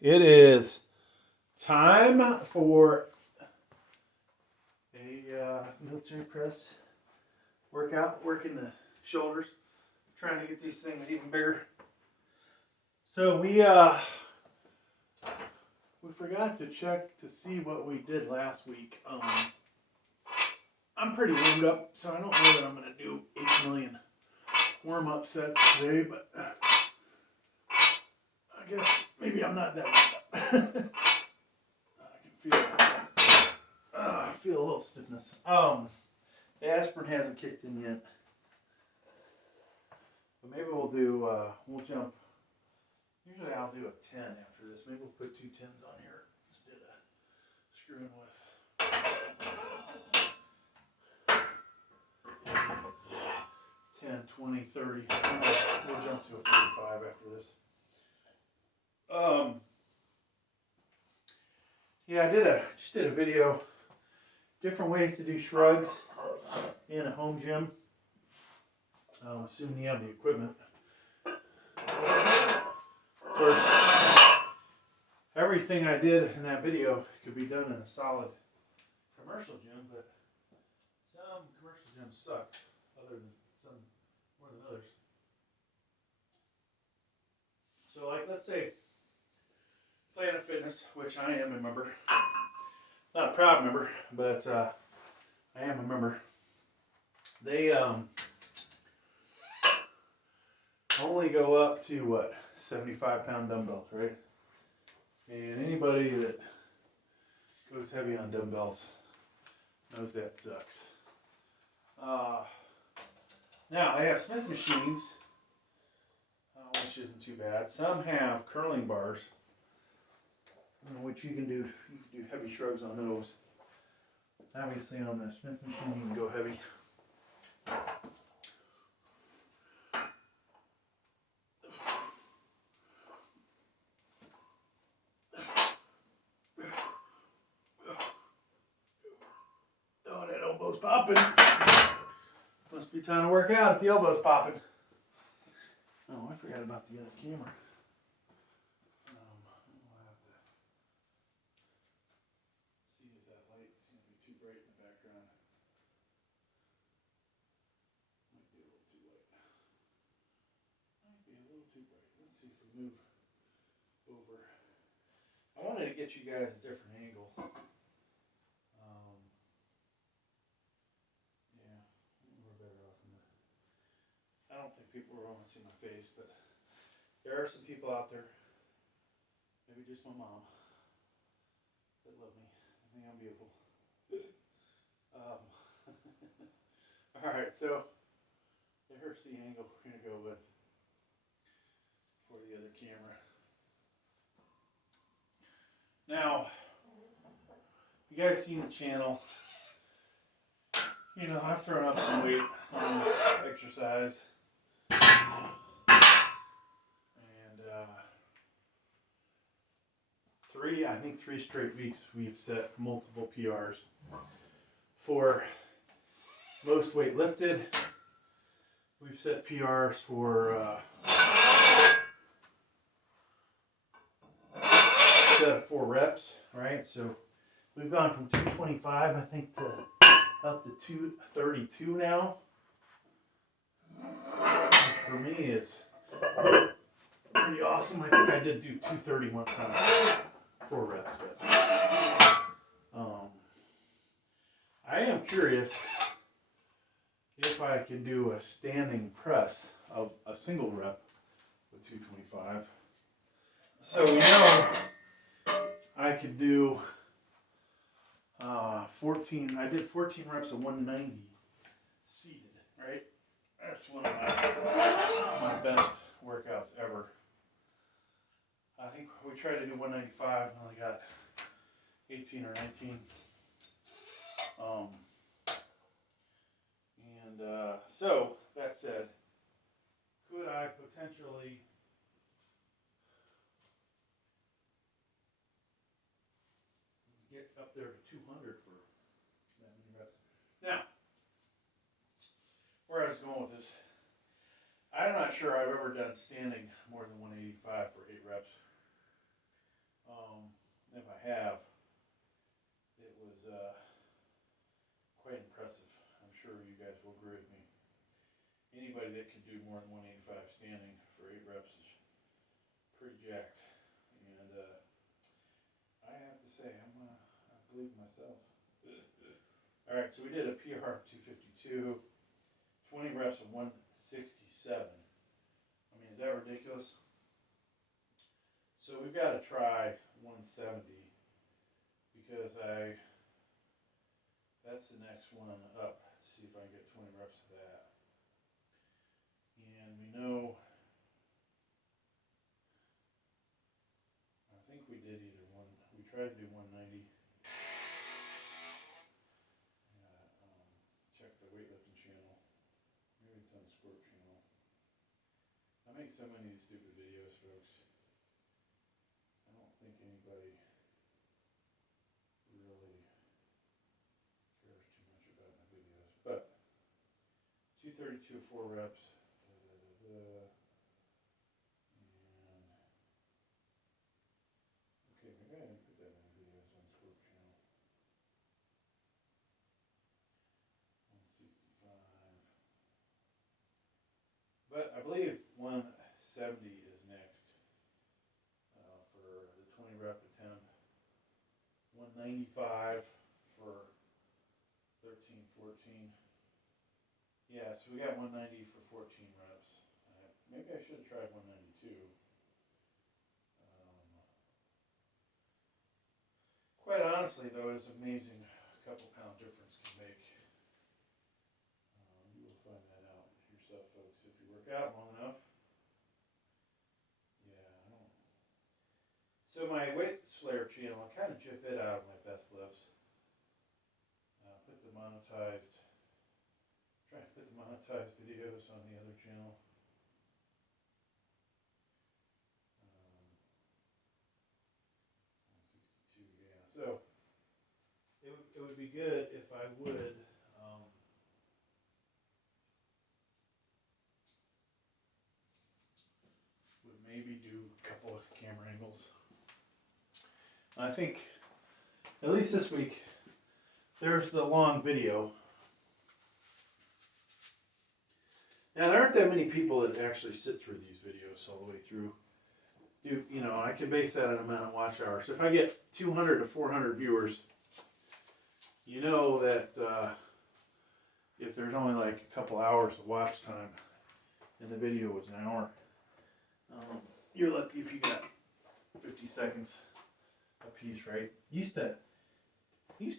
It is time for a military press workout, working the shoulders, trying to get these things even bigger. So we forgot to check to see what we did last week. I'm pretty warmed up, so I don't know that I'm going to do 8 million warm-up sets today, but I guess maybe I'm not that warmed up. I feel a little stiffness. The aspirin hasn't kicked in yet, but maybe we'll jump. Usually I'll do a 10 after this. Maybe we'll put 2 10s on here instead of screwing with 10, 20, 30. We'll jump to a 45 after this. Yeah, I just did a video, different ways to do shrugs in a home gym. Assuming you have the equipment. Of course, everything I did in that video could be done in a solid commercial gym, but some commercial gyms suck, some more than others. So, like, let's say Planet Fitness, which I am a member, not a proud member, but I am a member. They only go up to what, 75-pound dumbbells, right? And anybody that goes heavy on dumbbells knows that sucks. Now I have Smith machines, which isn't too bad. Some have curling bars, which you can do heavy shrugs on those. Obviously on the Smith machine you can go heavy. Oh, that elbow's popping. Must be time to work out if the elbow's popping. Oh, I forgot about the other camera. I'll have to see if that light's going to be too bright in the background. Might be a little too light. Might be a little too bright. Let's see if we move over. I wanted to get you guys a different angle. Yeah, we're better off in the. I don't think people will want to see my face, but there are some people out there, maybe just my mom, that love me. I think I'm beautiful. Alright, so there's the angle we're going to go with for the other camera. Now, you guys seen the channel. You know, I've thrown up some weight on this exercise. And I think 3 straight weeks we've set multiple PRs for most weight lifted. We've set PRs for set of 4 reps, right? So we've gone from 225, I think, to up to 232 now. Which for me is pretty awesome. I think I did do 230 one time, 4 reps. But I am curious if I can do a standing press of a single rep with 225. So we know I could do 14. I did 14 reps of 190 seated, right? That's one of my best workouts ever. I think we tried to do 195 and only got 18 or 19. So that said, could I potentially get up there to 200 for that many reps? Now, where I was going with this, I'm not sure I've ever done standing more than 185 for 8 reps. And if I have, it was quite impressive. I'm sure you guys will agree with me. Anybody that can do more than 185 standing for 8 reps is pretty jacked. And I have to say, I believe in myself. All right, so we did a PR 252, 20 reps of 167. I mean, is that ridiculous? So we've got to try 170 because that's the next one up. See if I can get 20 reps of that. And we know, I think we did we tried to do 190. Check the weightlifting channel. Maybe it's on the sport channel. I make so many of these stupid videos, folks. I don't think anybody really cares too much about my videos. But 232 4 reps. And okay, maybe I didn't put that many videos on the sport channel. 165. But I believe 170 is next for the 20 rep attempt. 195 for 13, 14. Yeah, so we got 190 for 14 reps. Maybe I should have tried 192. Quite honestly, though, it's amazing a couple pound difference can make. You will find that out yourself, folks, if you work out long enough. Yeah, I don't. So my weight slayer channel, I kind of chip it out of my best lifts. Put the monetized. Try to put the monetized videos on the other channel. 162, yeah. So it would be good if I would maybe do a couple of camera angles. I think at least this week there's the long video. Now there aren't that many people that actually sit through these videos all the way through. I can base that on amount of watch hours. So if I get 200 to 400 viewers, you know that if there's only like a couple hours of watch time and the video was an hour, you're lucky if you got 50 seconds a piece, right? Used to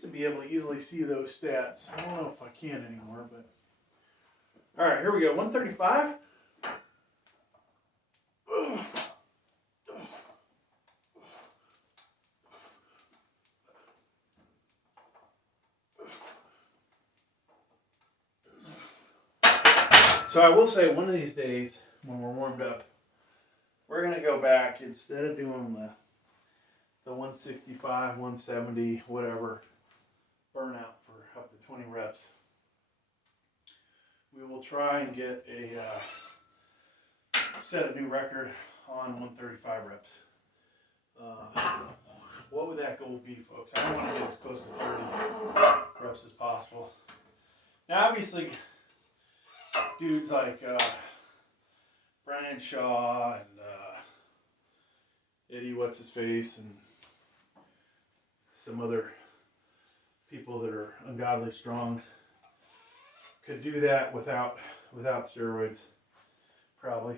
be able to easily see those stats. I don't know if I can anymore, but all right, here we go. 135. So I will say one of these days when we're warmed up, we're going to go back, instead of doing the 165, 170, whatever, burnout for up to 20 reps. We will try and get set a new record on 135 reps. What would that goal be, folks? I want to get as close to 30 reps as possible. Now, obviously, dudes like Brian Shaw and Eddie What's-His-Face and some other people that are ungodly strong could do that without steroids, probably,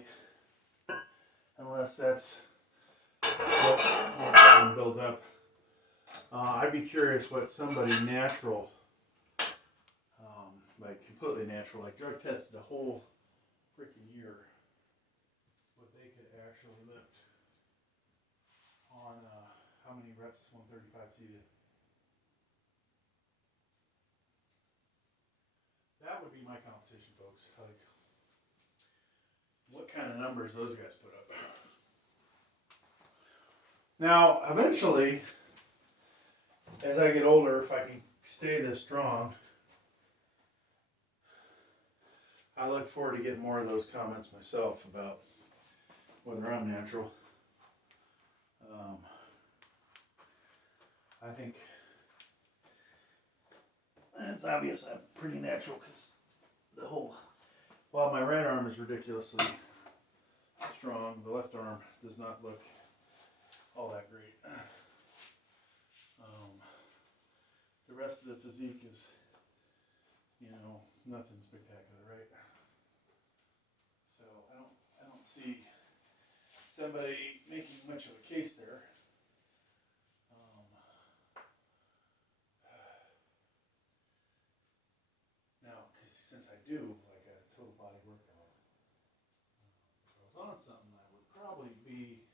unless that's what will try and build up. I'd be curious what somebody natural, like completely natural, like drug tested a whole freaking year, what they could actually lift on how many reps 135 seated. That would be my competition, folks. Like, what kind of numbers those guys put up. Now, eventually, as I get older, if I can stay this strong, I look forward to getting more of those comments myself about whether I'm natural. I think it's obvious I'm pretty natural because the whole, while my right arm is ridiculously strong, the left arm does not look all that great. The rest of the physique is, you know, nothing spectacular, right? So I don't see somebody making much of a case there. Now, because since I do like a total body workout, if I was on something, I would probably be,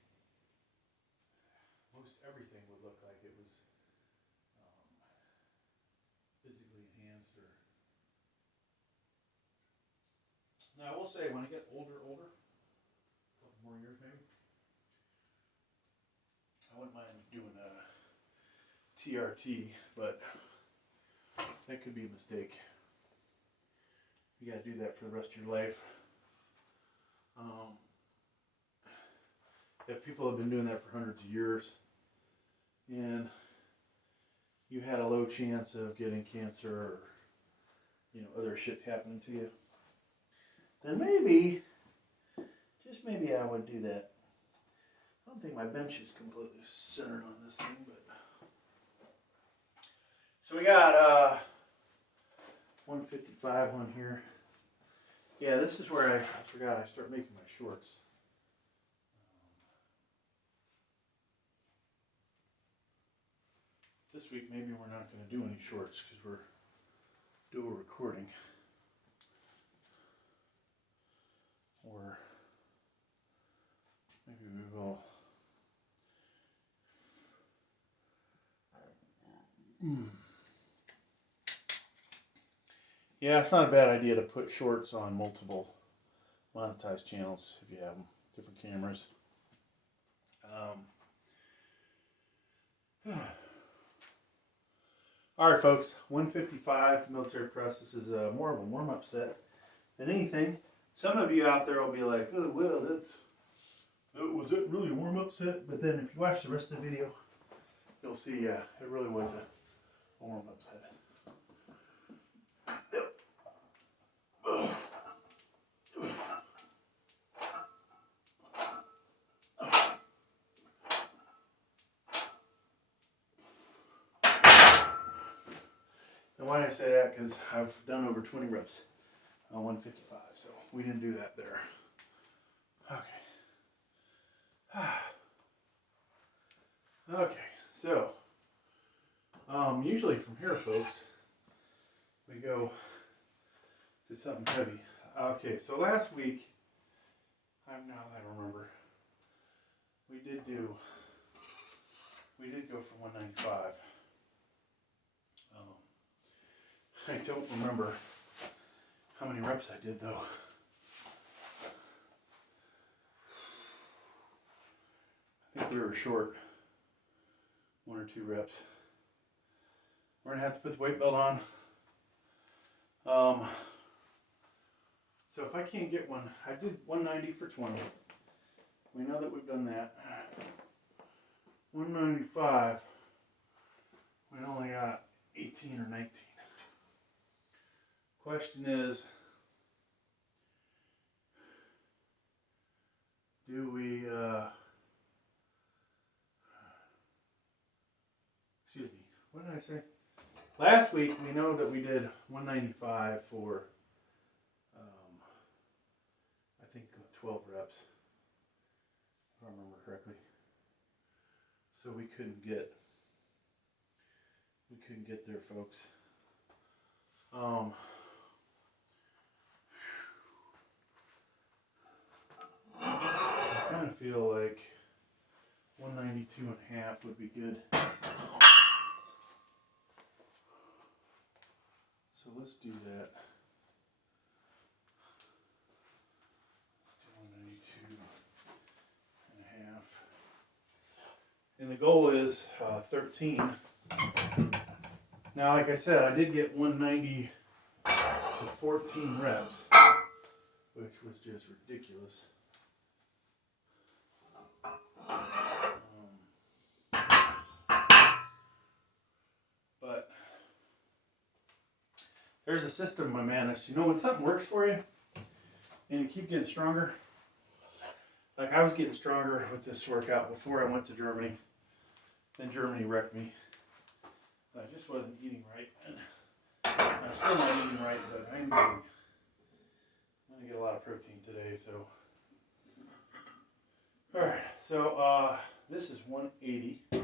most everything would look like it was physically enhanced. Or now I will say, when I get older, a couple more years maybe, I wouldn't mind doing a TRT, but that could be a mistake. You gotta do that for the rest of your life. If people have been doing that for hundreds of years, and you had a low chance of getting cancer or, you know, other shit happening to you, then maybe, just maybe I would do that. I don't think my bench is completely centered on this thing, but. So we got 155 on here. Yeah, this is where I forgot I start making my shorts. This week maybe we're not going to do any shorts because we're dual recording. Or maybe we will. Yeah, it's not a bad idea to put shorts on multiple monetized channels if you have them, different cameras. All right, folks, 155 military press. This is more of a warm-up set than anything. Some of you out there will be like, oh, well, was it really a warm-up set? But then if you watch the rest of the video, you'll see, it really was a warm-up set. And why did I say that? Because I've done over 20 reps on 155, so we didn't do that there. Okay. Okay, so usually from here, folks, we go to something heavy. Okay, so last week, now that I remember, we did go for 195. I don't remember how many reps I did though. I think we were short 1 or 2 reps. We're gonna have to put the weight belt on. So if I can't get one, I did 190 for 20. We know that we've done that. 195, we only got 18 or 19. Question is, do we, excuse me, what did I say? Last week, we know that we did 195 for, I think 12 reps, if I remember correctly. So we couldn't get there, folks. I kind of feel like 192 and a half would be good. So let's do that. Let's do 192 and a half. And the goal is 13. Now, like I said, I did get 190 for 14 reps, which was just ridiculous. there's a system, my man. You know, when something works for you and you keep getting stronger, like I was getting stronger with this workout before I went to Germany. Then Germany wrecked me. I just wasn't eating right. I'm still not eating right, but I'm going to get a lot of protein today. So, all right. So this is 185,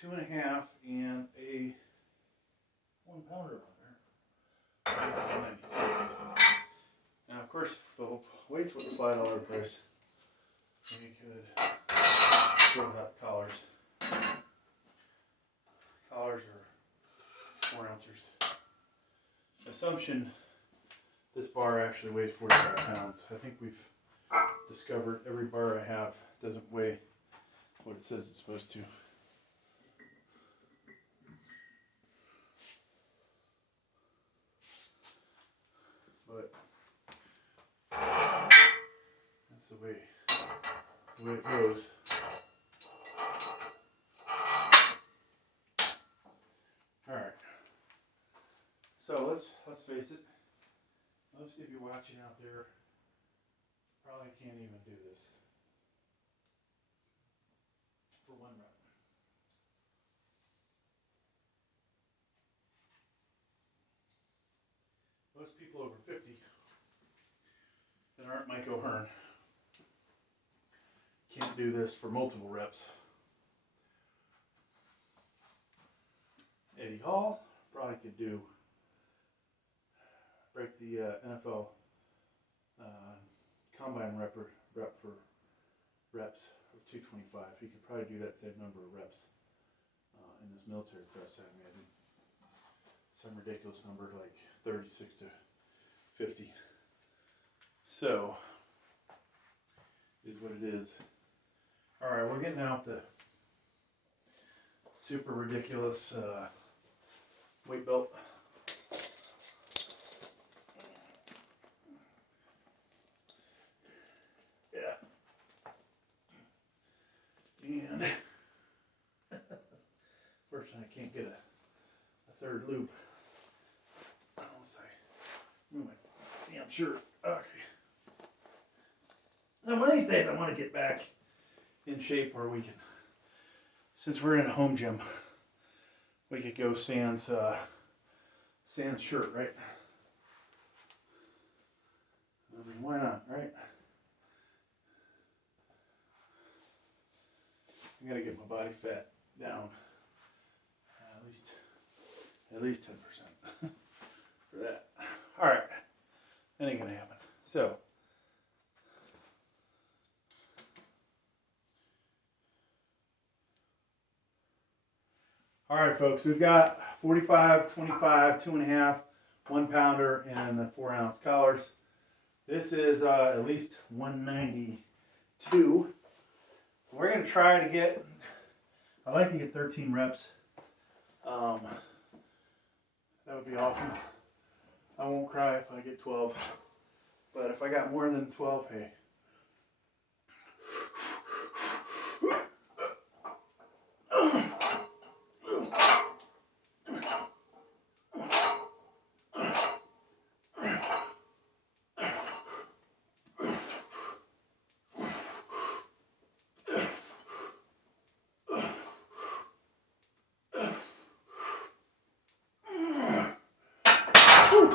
2.5, and a 1 pounder on there. Now, of course, if the weights wouldn't slide all over the place, we could throw out the collars. Collars are 4 ounces. Assumption, this bar actually weighs 45 pounds. I think we've discovered every bar I have doesn't weigh what it says it's supposed to. But that's the way it goes. All right. So let's face it. Most of you watching out there probably can't even do this for 1 rep. Most people over 50 that aren't Mike O'Hearn can't do this for multiple reps. Eddie Hall probably could break the NFL combine rep for reps of 225. He could probably do that same number of reps in this military press I made. Some ridiculous number like 36 to 50. So, is what it is. All right, we're getting out the super ridiculous weight belt. Yeah. And fortunately, I can't get a third loop. Unless I move my damn shirt. Okay. Now, one of these days, I want to get back in shape where we can, since we're in a home gym, we could go sans shirt, right? I mean, why not, right? I gotta get my body fat down at least 10% for that. All right, that ain't gonna happen. So. All right, folks, we've got 45, 25, 2.5, 1 pounder, and the 4 ounce collars. This is at least 192. We're going to try to get, I'd like to get 13 reps. That would be awesome. I won't cry if I get 12, but if I got more than 12, hey.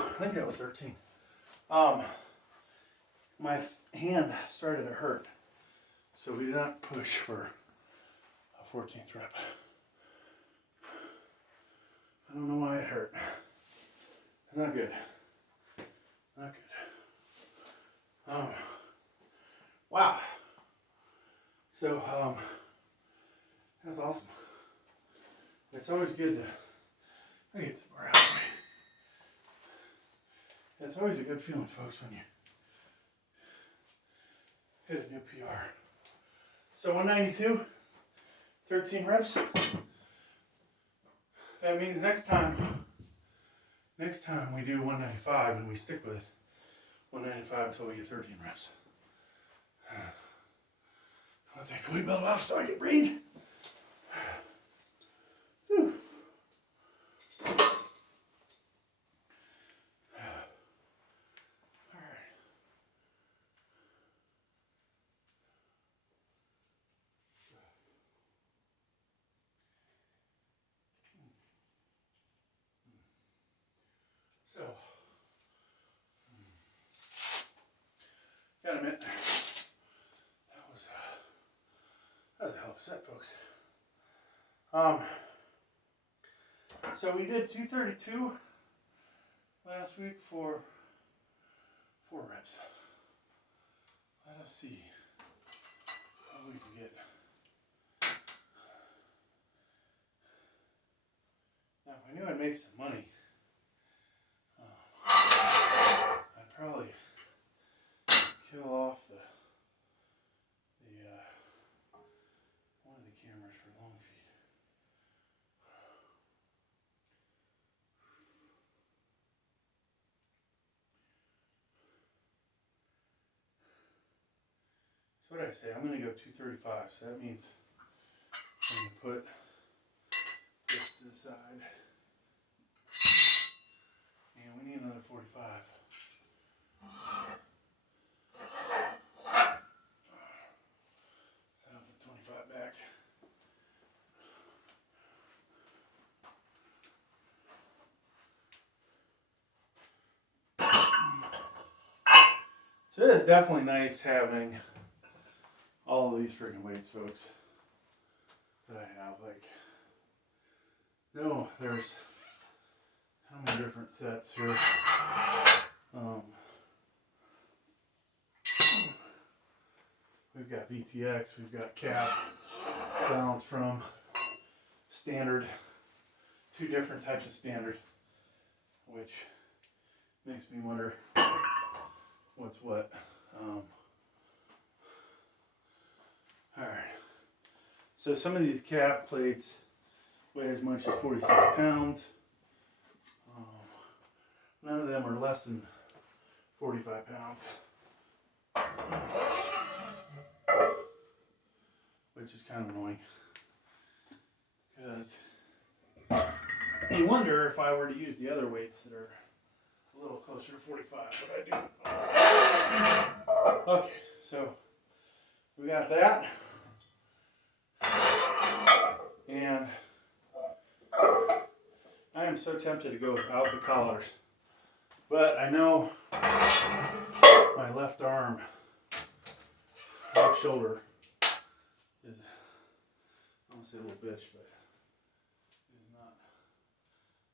I think that was 13. My hand started to hurt, so we did not push for a 14th rep. I don't know why it hurt. It's not good. Not good. Wow. So, that's awesome. It's always good to get the bar out of the way. It's always a good feeling, folks, when you hit a new PR. So 192, 13 reps. That means next time we do 195 and we stick with it. 195 until we get 13 reps. I'll take the weight belt off so I can breathe. Whew. So, gotta admit, that was a hell of a set, folks. So we did 232 last week for 4 reps. Let us see what we can get. Now, if I knew I'd make some money, I'd probably kill off the one of the cameras for long feed. So what did I say? I'm going to go 235. So that means I'm going to put this to the side. And we need another 45. So I'll put 25 back. So it is definitely nice having all of these freaking weights, folks, that I have. Like, no, there's how many different sets here. We've got VTX, we've got cap, balance from, standard, 2 different types of standard, which makes me wonder what's what. Alright, so some of these cap plates weigh as much as 46 pounds. None of them are less than 45 pounds. Which is kind of annoying. Because you wonder if I were to use the other weights that are a little closer to 45, but I do. Okay, so we got that. And I am so tempted to go without the collars. But I know my left arm, left shoulder is, I don't want to say a little bitch, but is not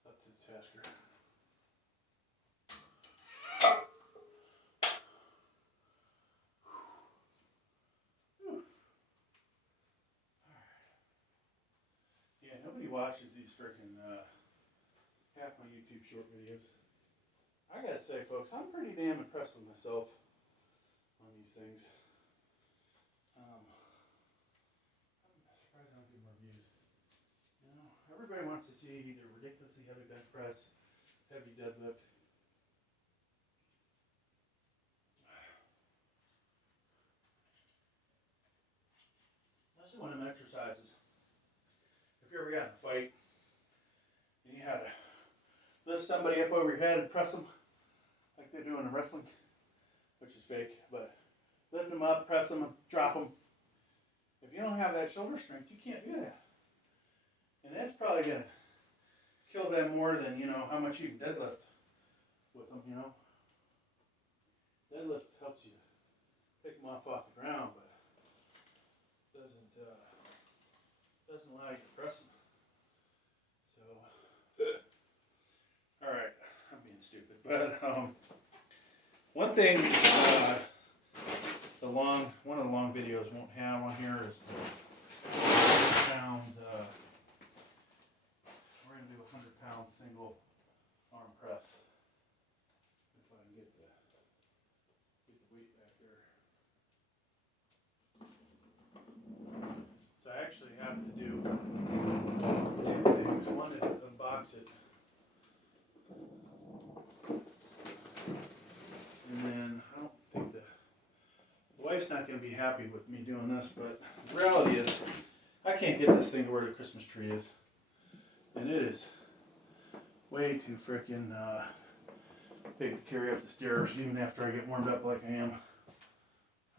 up to the task here. Yeah, nobody watches these freaking half my YouTube short videos. I gotta say, folks, I'm pretty damn impressed with myself on these things. I'm surprised I don't get more views. You know, everybody wants to see either ridiculously heavy bench press, heavy deadlift. Especially when I'm exercises. If you ever got in a fight and you had to lift somebody up over your head and press them like they do in wrestling, which is fake, but lift them up, press them, drop them. If you don't have that shoulder strength, you can't do that. And that's probably going to kill them more than, you know, how much you can deadlift with them, you know. Deadlift helps you pick them off the ground, but doesn't allow you to press them. So, all right, I'm being stupid, but one thing one of the long videos won't have on here is the 100-pound. We're gonna do a 100-pound single arm press. If I can get the weight back there. So I actually have to do 2 things. One is unbox it. And then I don't think the wife's not going to be happy with me doing this, but the reality is I can't get this thing to where the Christmas tree is. And it is way too freaking big to carry up the stairs, even after I get warmed up like I am.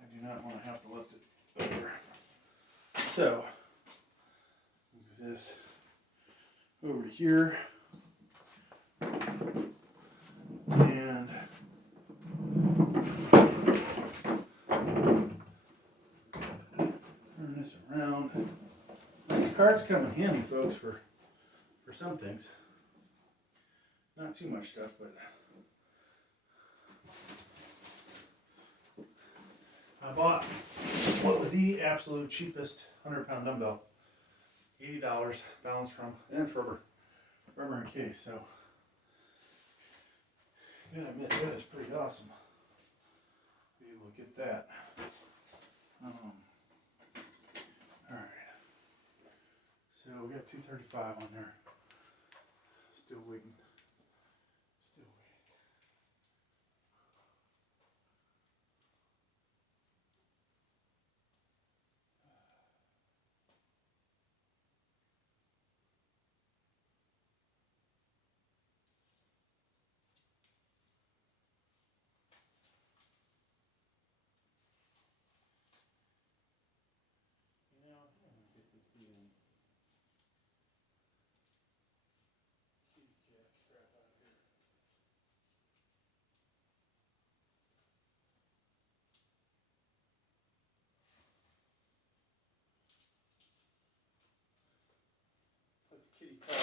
I do not want to have to lift it over. So, move this over to here. this around. These cards come in handy, folks, for some things. Not too much stuff, but I bought what was the absolute cheapest 100-pound dumbbell. $80, balance from, and it's rubber in case, so I gotta admit that is pretty awesome. Be able to get that. Alright. So we got 235 on there. Still waiting. You know, I'm gonna get this being kitty cat crap out of here. Put the kitty cat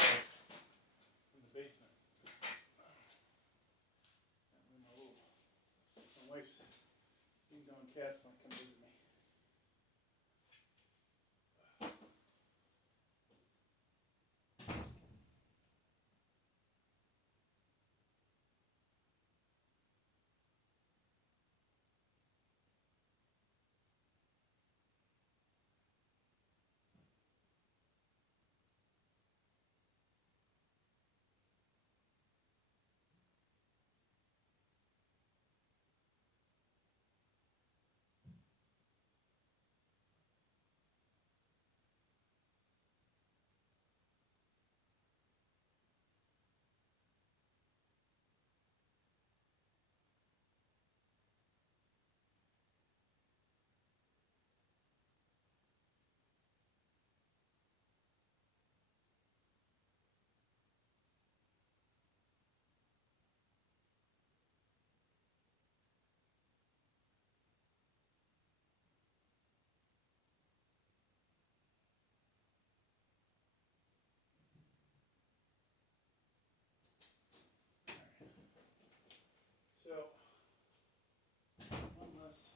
in the basement. And then my wife's ding-dong cats might come visit me. So, one less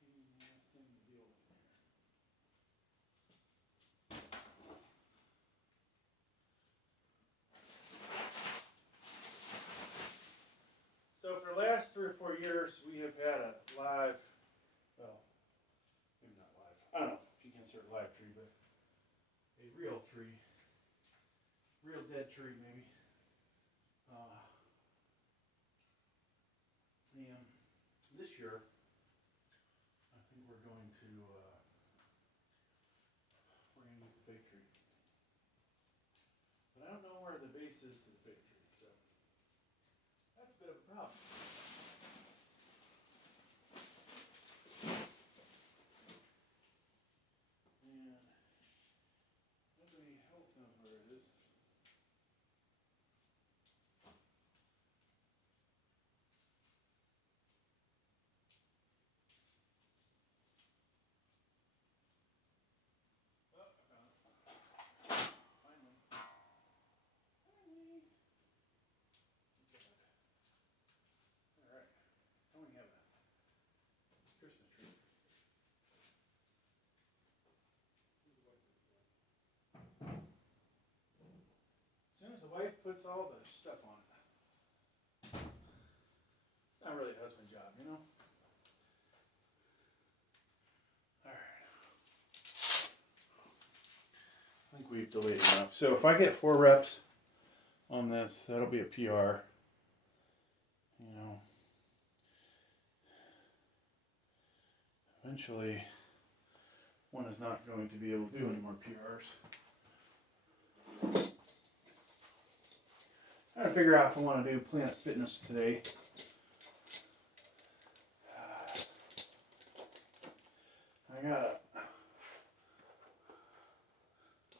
pain in the ass thing to deal with here. So for the last 3 or 4 years, we have had a live, well, maybe not live, I don't know if you consider it a live tree, but a real tree, real dead tree maybe. And this year, I think we're going to use the fake tree. But I don't know where the base is to the fake tree, so that's a bit of a problem. And nobody else knows where it is. Oh, I found it. Finally. Finally. Good job. Alright. Now we have a Christmas tree. As soon as the wife puts all the stuff on it. It's not really a husband job, you know? Alright. I think we've delayed enough. So if I get 4 reps on this, that'll be a PR. You know. Eventually, one is not going to be able to do any more PRs. I'm trying to figure out if I want to do Planet Fitness today. I gotta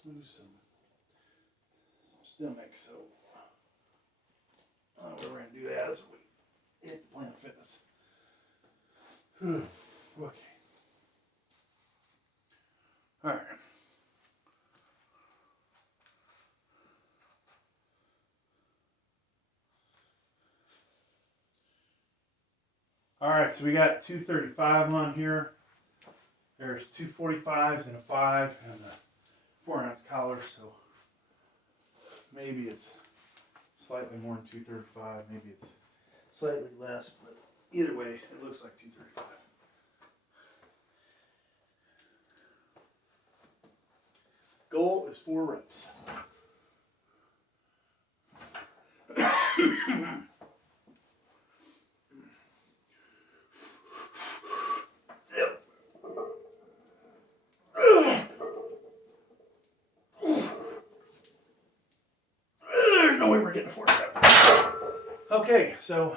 lose some stomach, so I don't know where we're gonna do that as we hit the Planet Fitness. Okay. All right, so we got 235 on here. There's 245s and a 5 and a 4-ounce collar, so maybe it's slightly more than 235, maybe it's slightly less, but either way, it looks like 235. Goal is 4 reps. There's no way we're getting a 4th rep. Okay, so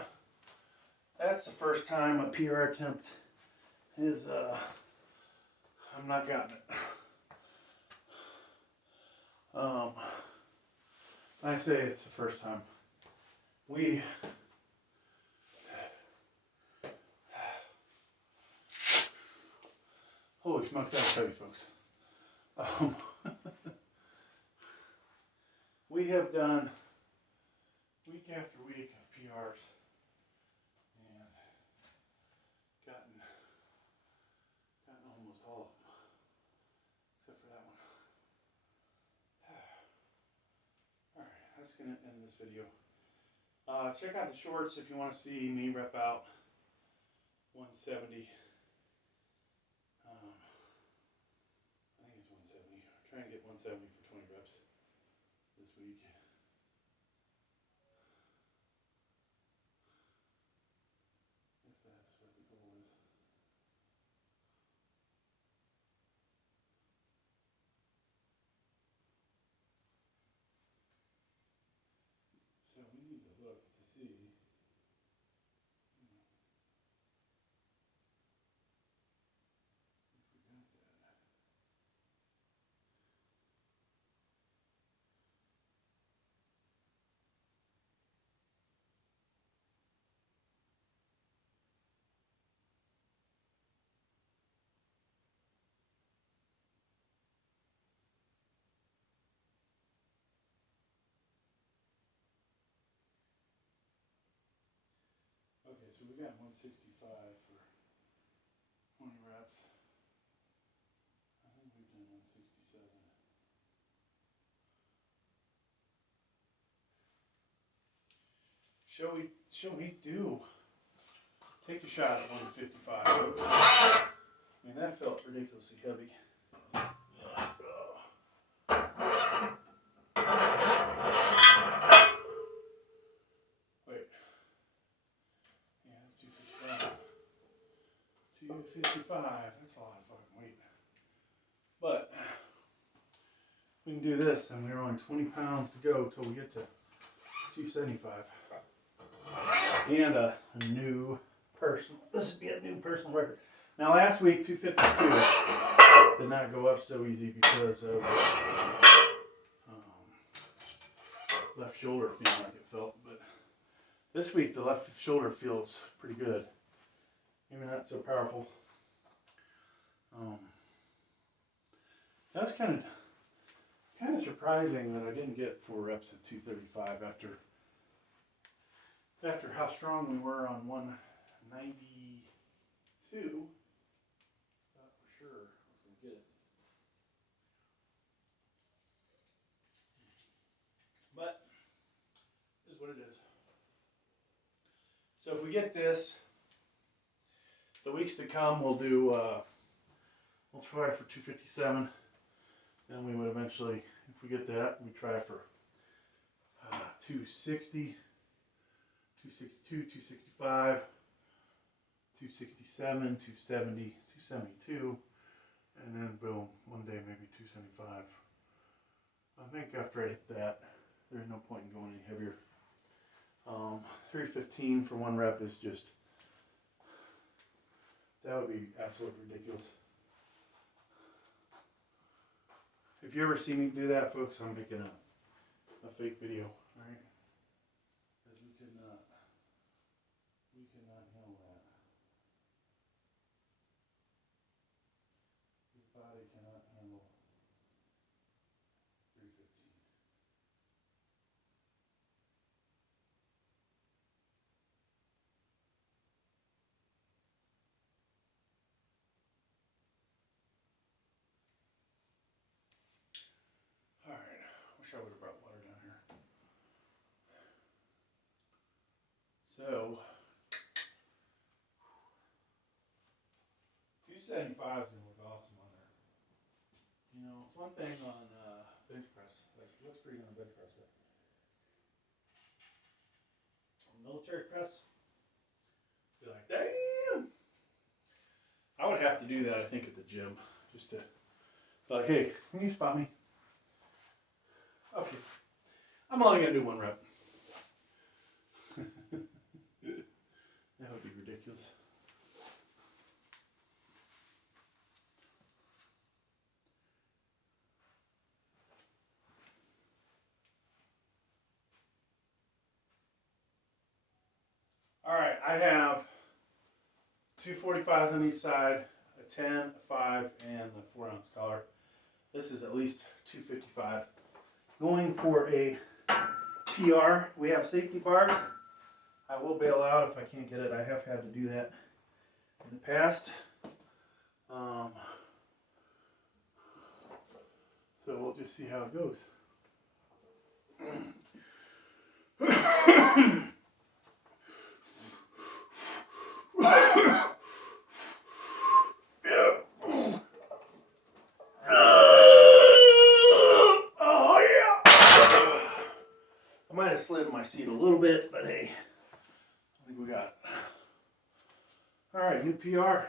that's the first time a PR attempt is, I'm not gotten it. I say it's the first time. Holy smokes, that was heavy, folks. We have done week after week of PRs and gotten almost all of them, except for that one. All right, that's gonna end this video. Check out the shorts if you want to see me rep out 170. I think it's 170. Try and get 170 for 20 reps this week. If that's what the goal is. So we need to look to see, if we got that. Okay, so we got 165 for 20 reps. I think we've done 167. Shall we do? Take a shot at 155, folks. I mean, that felt ridiculously heavy. Wait. Yeah, that's 255. 255. That's a lot of fucking weight. But we can do this, and we're only 20 pounds to go till we get to 275. And a new personal. This would be a new personal record. Now, last week, 252 did not go up so easy because of left shoulder feeling like it felt. But this week, the left shoulder feels pretty good. Maybe not so powerful. That's kind of surprising that I didn't get 4 reps at 235 after how strong we were on 192. Thought for sure I was going to get it. But it is what it is. So if we get this, the weeks to come we'll do, we'll try for 257. Then we would eventually, if we get that, we try for 260, 262, 265, 267, 270, 272, and then boom, one day maybe 275. I think after I hit that, there's no point in going any heavier. 315 for 1 rep is just, that would be absolutely ridiculous. If you ever see me do that, folks, I'm making a fake video, right? Because we could not handle that. Your body cannot handle 315. So 275 is gonna look awesome on there. You know, it's one thing on bench press. Like, it looks pretty good on bench press, but on military press, be like, damn. I would have to do that, I think, at the gym, just to be like, hey, can you spot me? Okay, I'm only gonna do 1 rep. That would be ridiculous. All right, I have 245s on each side, a 10, a 5, and the 4-ounce collar. This is at least 255. Going for a PR, we have safety bars. I will bail out if I can't get it. I have had to do that in the past. So we'll just see how it goes. Oh yeah! I might have slid my seat a little bit, but hey, I think we got it. All right, new PR.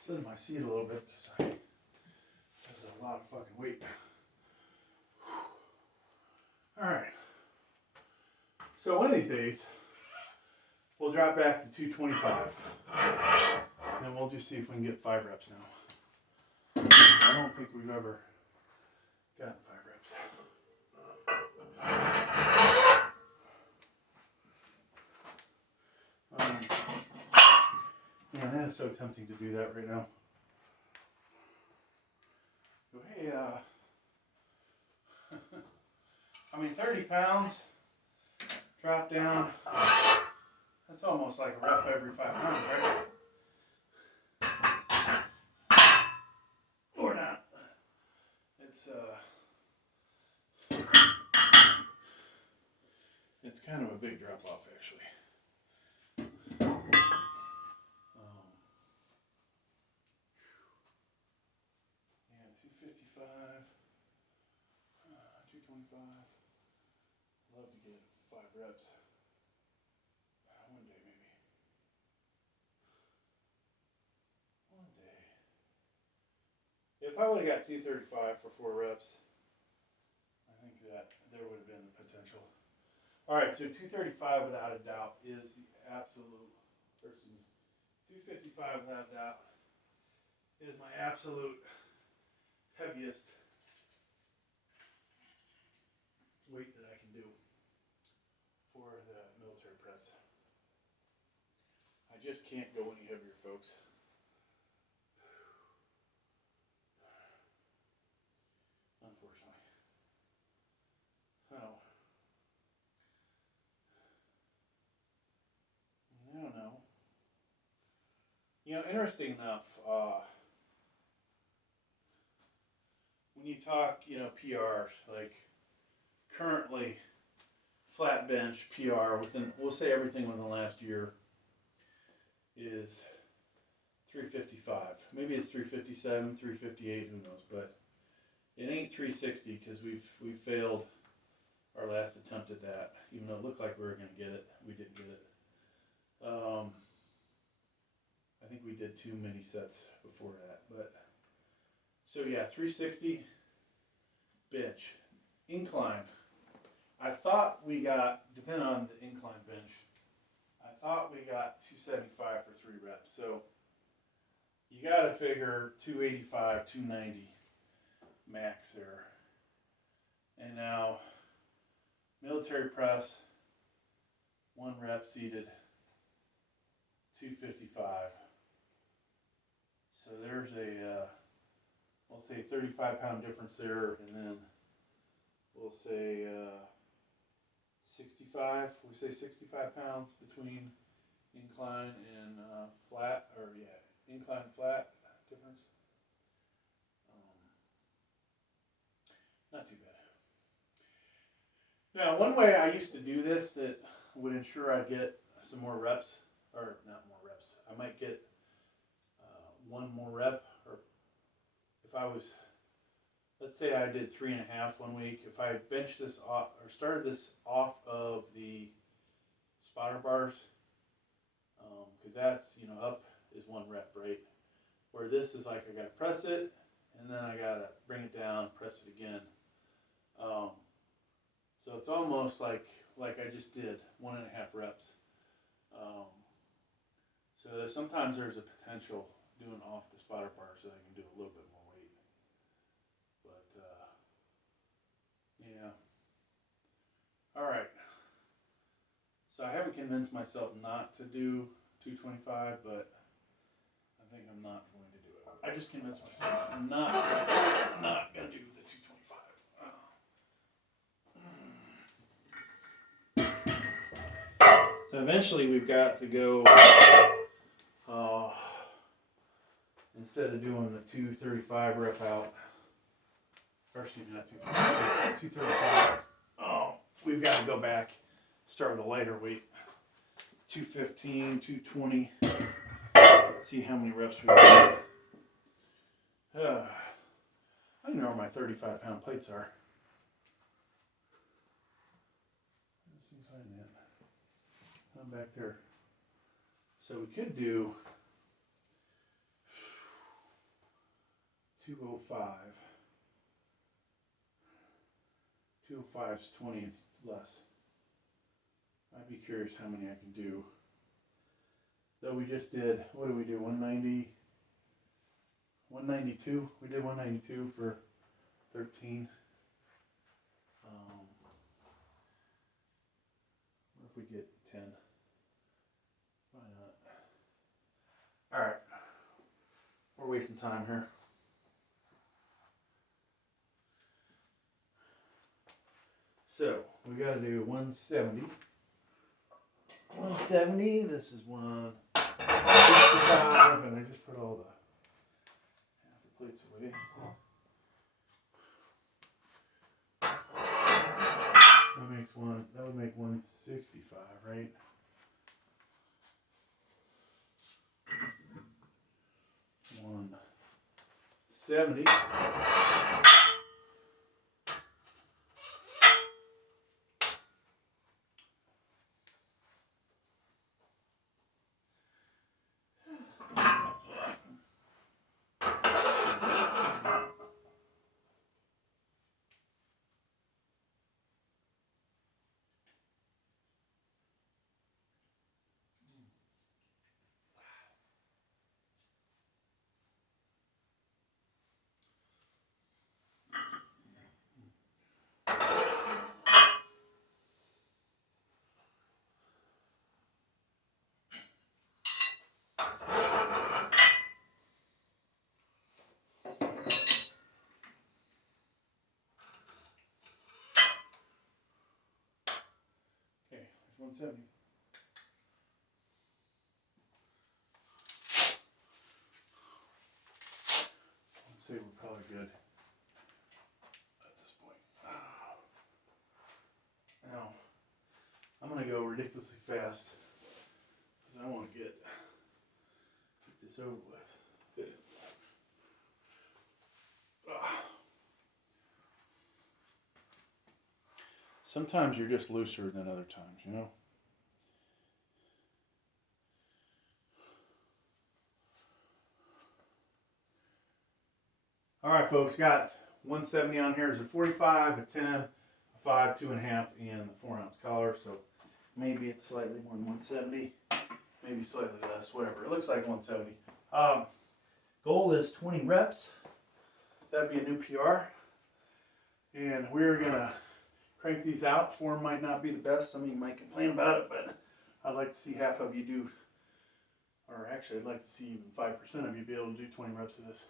Slid my seat a little bit because there's a lot of fucking weight. All right. So one of these days, we'll drop back to 225, and we'll just see if we can get 5 reps now. I don't think we've ever gotten 5 reps. Man, that is so tempting to do that right now. Go, hey, I mean, 30 pounds, drop down. That's almost like a rep every 5 pounds, right? Or not. It's kind of a big drop off, actually. Yeah, 255, 225. Love to get 5 reps. One day, maybe. One day. If I would have got 235 for 4 reps, I think that there would have been the potential. All right, so 235 without a doubt is the absolute, or 255 without a doubt is my absolute heaviest weight that I can do for the military press. I just can't go any heavier, folks. Unfortunately. So, I don't know. You know, interesting enough, when you talk, you know, PRs, like currently flat bench PR within, we'll say everything within the last year is 355. Maybe it's 357, 358, who knows, but it ain't 360 because we've failed our last attempt at that. Even though it looked like we were going to get it, we didn't get it. I think we did too many sets before that, but so yeah, 360 bench, incline. I thought we got, depending on the incline bench, I thought we got 275 for 3 reps. So you got to figure 285, 290 max there. And now military press, 1 rep seated, 255. So there's a, we'll say 35-pound difference there, and then we'll say 65. We say 65 pounds between incline and flat, or yeah, incline flat. difference. Not too bad. Now, one way I used to do this that would ensure I'd get some more reps, or not more reps, I might get one more rep, or if I was, let's say I did 3.5 one week, if I benched this off, or started this off of the spotter bars, because that's, you know, up is 1 rep, right? Where this is like I gotta press it, and then I gotta bring it down, press it again. So it's almost like I just did 1.5 reps. So sometimes there's a potential doing off the spotter bar so I can do a little bit more weight. But yeah. All right. So I haven't convinced myself not to do 225, but I think I'm not going to do it. I just convinced myself I'm not going to do the 225. So eventually we've got to go, instead of doing the 235 rep out, or excuse me, not 235, we've got to go back, start with a lighter weight, 215, 220, see how many reps we got. I don't know where my 35-pound plates are. Those things hiding that. I'm back there. So we could do 205. 205 is 20 less. I'd be curious how many I can do. Though we just did, what did we do? 190, 192. We did 192 for 13. What if we get 10? Why not? All right. We're wasting time here. So we got to do 170. 170. This is 165, and I just put all the half the plates away. That makes one. That would make 165, right? $170. Okay, there's 170. I'd say we're probably good at this point. Now, I'm going to go ridiculously fast because I want to get this over with. Sometimes you're just looser than other times, you know? All right, folks, got 170 on here. There's a 45, a 10, a 5, 2.5, and the 4-ounce collar. So maybe it's slightly more than 170, maybe slightly less, whatever. It looks like 170. Goal is 20 reps. That'd be a new PR. And we're going to crank these out. Form might not be the best. Some of you might complain about it, but I'd like to see half of you do, or actually I'd like to see even 5% of you be able to do 20 reps of this.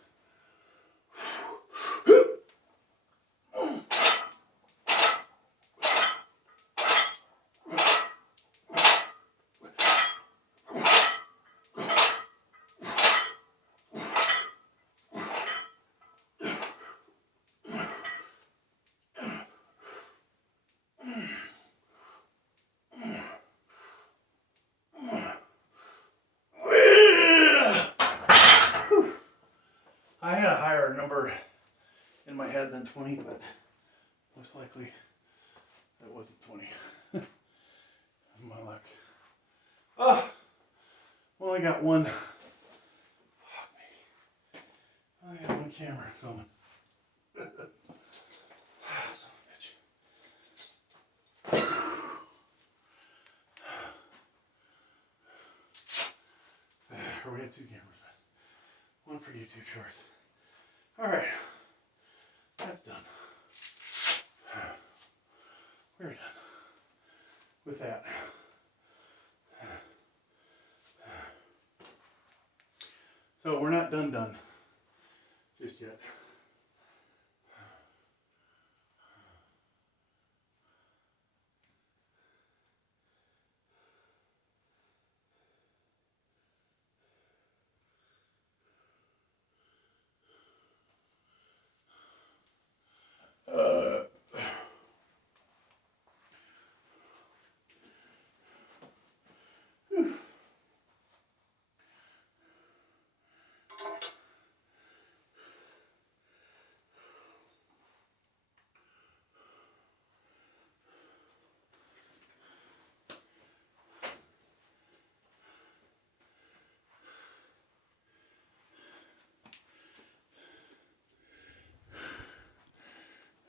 than 20, but most likely that wasn't 20. My luck. Oh, only got one. Fuck me. I only got one camera filming. Son of a bitch. Or we have two cameras, but one for YouTube shorts. Alright, that's done. We're done with that. So we're not done just yet.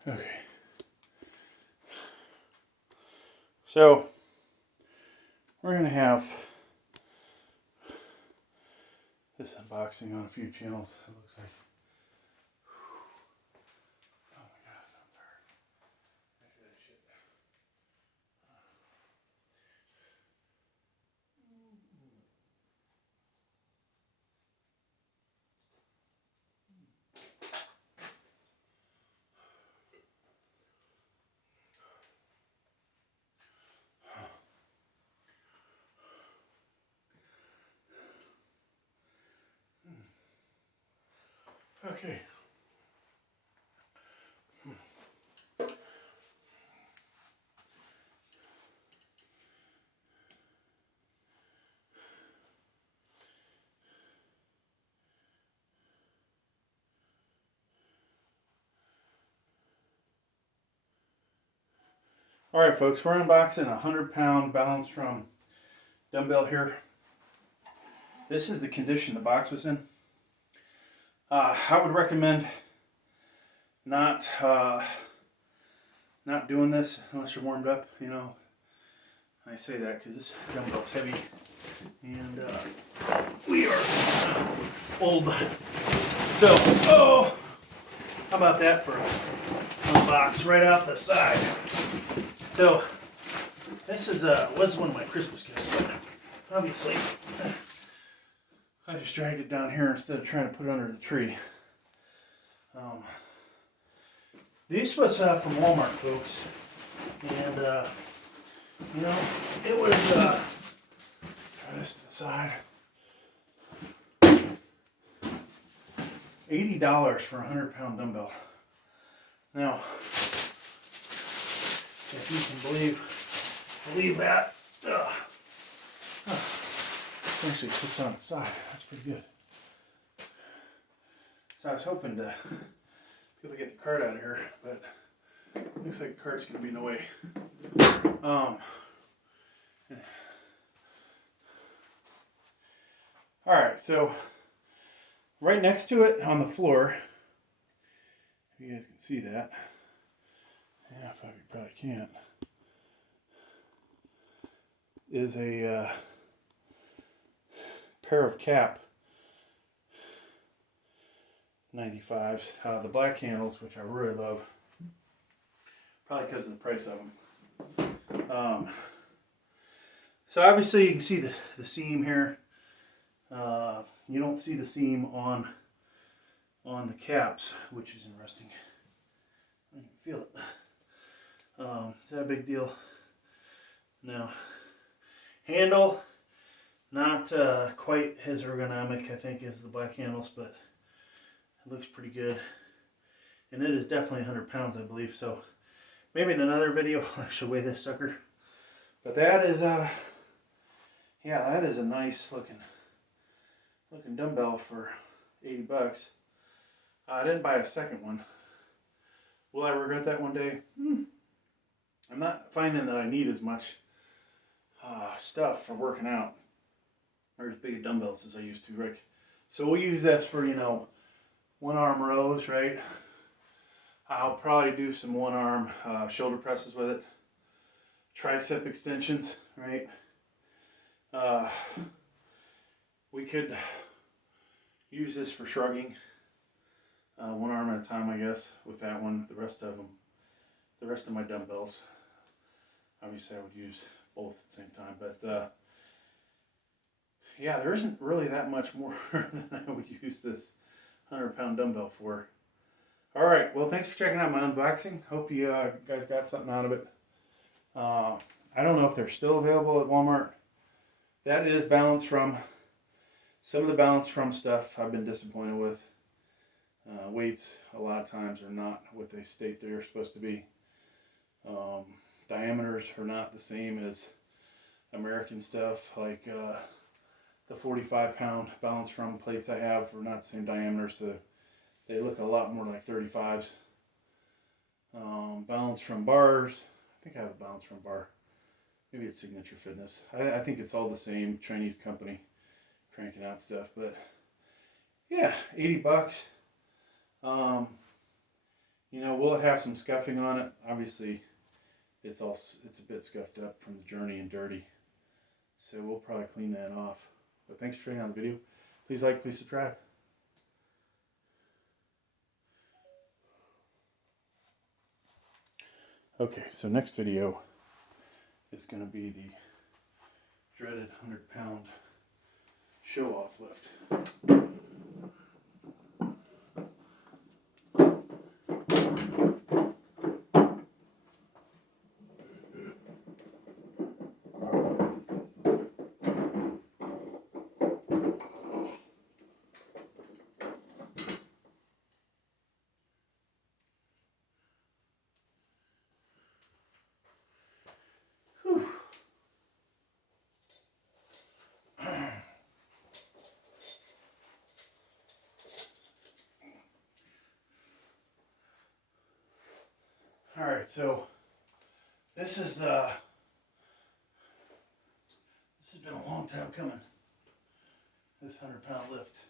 Okay. So we're gonna have this unboxing on a few channels, it looks like. Oh my god, I'm tired. After that shit. Okay. All right, folks, we're unboxing a 100-pound Balance-Strom dumbbell here. This is the condition the box was in. I would recommend not doing this unless you're warmed up. You know, I say that because this dumbbell's heavy, and we are old. So, how about that for a box right off the side? So, this was one of my Christmas gifts, but obviously I just dragged it down here instead of trying to put it under the tree. These was from Walmart, folks, and you know, it was try this to the side. $80 for a 100-pound dumbbell. Now, if you can believe that, it actually sits on its side. That's pretty good. So I was hoping to be able to get the cart out of here, but it looks like the cart's going to be in the way. All right, so right next to it on the floor, if you guys can see that, yeah, if I probably can't, is a pair of Cap 95s, the black handles, which I really love, probably because of the price of them. So obviously you can see the seam here. You don't see the seam on the caps, which is interesting. I can feel it. Is that a big deal? No. Handle, not quite as ergonomic, I think, as the black handles, but it looks pretty good. And it is definitely 100 pounds, I believe, so maybe in another video I'll actually weigh this sucker. But that is yeah, that is a nice looking dumbbell for $80. I didn't buy a second one. Will I regret that one day? I'm not finding that I need as much stuff for working out, or as big dumbbells as I used to, Rick. So we'll use this for, one arm rows, right? I'll probably do some one arm shoulder presses with it. Tricep extensions, right? We could use this for shrugging, one arm at a time, I guess, with that one. The rest of my dumbbells, obviously I would use both at the same time, but yeah, there isn't really that much more than I would use this 100-pound dumbbell for. All right, well, thanks for checking out my unboxing. Hope you guys got something out of it. I don't know if they're still available at Walmart. That is Balance From. Some of the Balance From stuff I've been disappointed with. Weights a lot of times are not what they state they're supposed to be. Diameters are not the same as American stuff. Like the 45-pound Balance From plates I have are not the same diameter, so they look a lot more like 35s. Balance From bars. I think I have a Balance From bar. Maybe it's Signature Fitness. I think it's all the same Chinese company cranking out stuff. But yeah, $80. Will it have some scuffing on it? Obviously, it's a bit scuffed up from the journey and dirty. So we'll probably clean that off. But thanks for checking out the video. Please like, please subscribe. Okay, so next video is going to be the dreaded 100-pound show-off lift. All right, so this has been a long time coming. This 100-pound lift.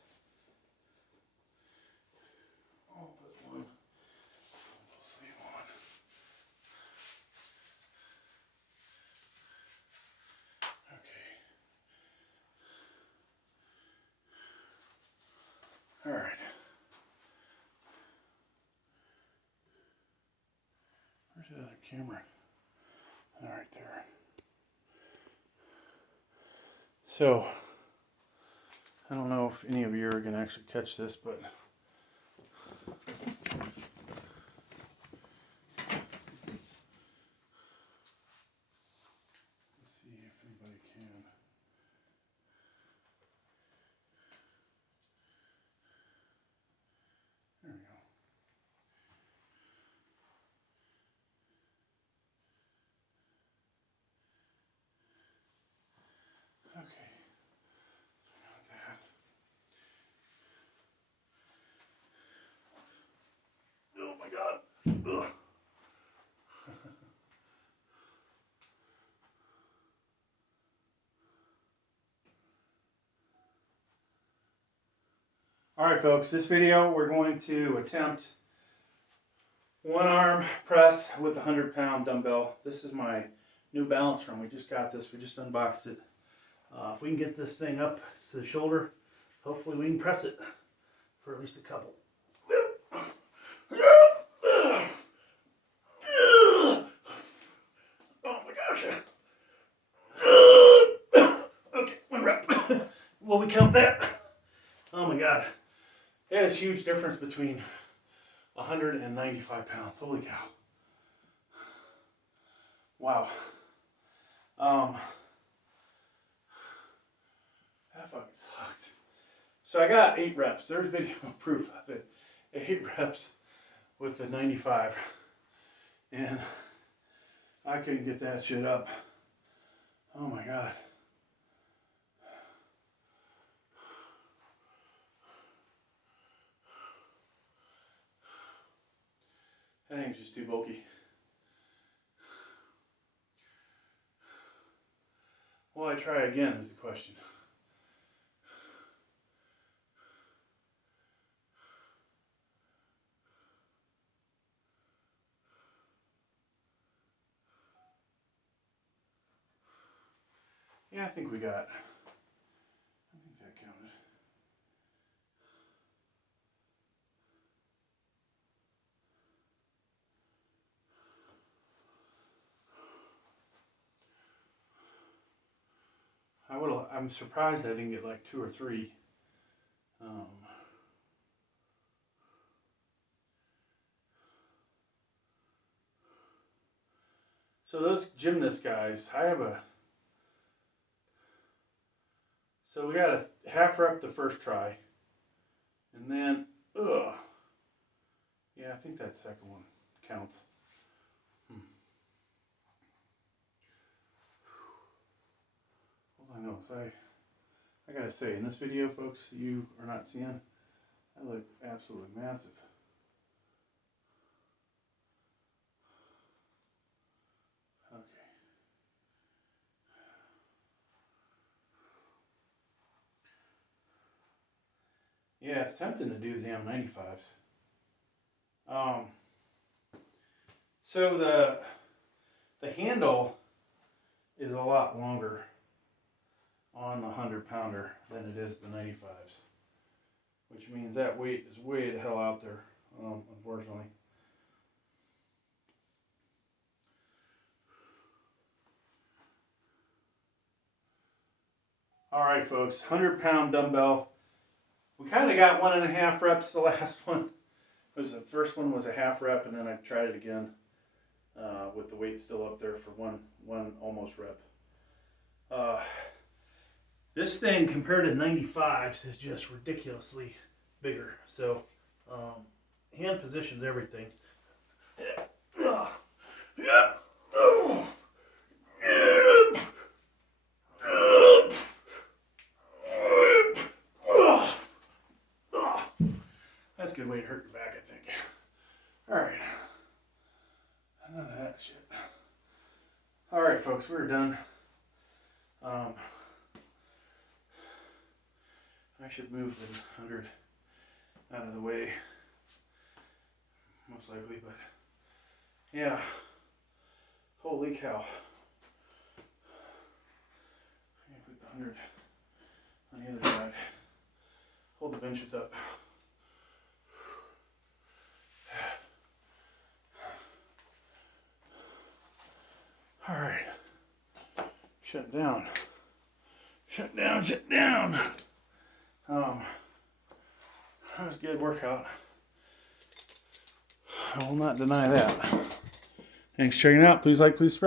I'll put one. We'll sleeve one. Okay. All right. Where's the other camera? All right, there. So, I don't know if any of you are going to actually catch this, but let's see if anybody can. There we go. Okay. Not that. Oh my God. Ugh. All right, folks, this video we're going to attempt one arm press with a 100-pound dumbbell. This is my new Balance From. We just got this. We just unboxed it. If we can get this thing up to the shoulder, hopefully we can press it for at least a couple. Oh my gosh. Okay, one rep. Will we count that? Oh my God. It is a huge difference between 100 and 95 pounds. Holy cow. Wow. That fucking sucked. So I got 8 reps. There's video proof of it. 8 reps with the 95. And I couldn't get that shit up. Oh my God. I think it's just too bulky. Will I try again is the question. Yeah, I think that counted. I'm surprised I didn't get like 2 or 3. So those gymnast guys, so we got a half rep the first try, and then, yeah, I think that second one counts. All I know is I gotta say, in this video, folks, you are not seeing, I look absolutely massive. Okay. Yeah, it's tempting to do the damn 95s. So the handle is a lot longer on the 100-pounder than it is the 95s, which means that weight is way the hell out there, unfortunately. All right, folks, 100-pound dumbbell. We kind of got 1.5 reps the last one. The first one was a half rep, and then I tried it again with the weight still up there for one almost rep. This thing compared to 95s is just ridiculously bigger. So hand position's everything. That's a good way to hurt your back, I think. All right. None of that shit. All right, folks, we're done. I should move the 100 out of the way, most likely, but yeah, holy cow. I'm gonna put the 100 on the other side. Hold the benches up. All right, shut down. Shut down, shut down. That was a good workout. I will not deny that. Thanks for checking it out. Please like, please subscribe.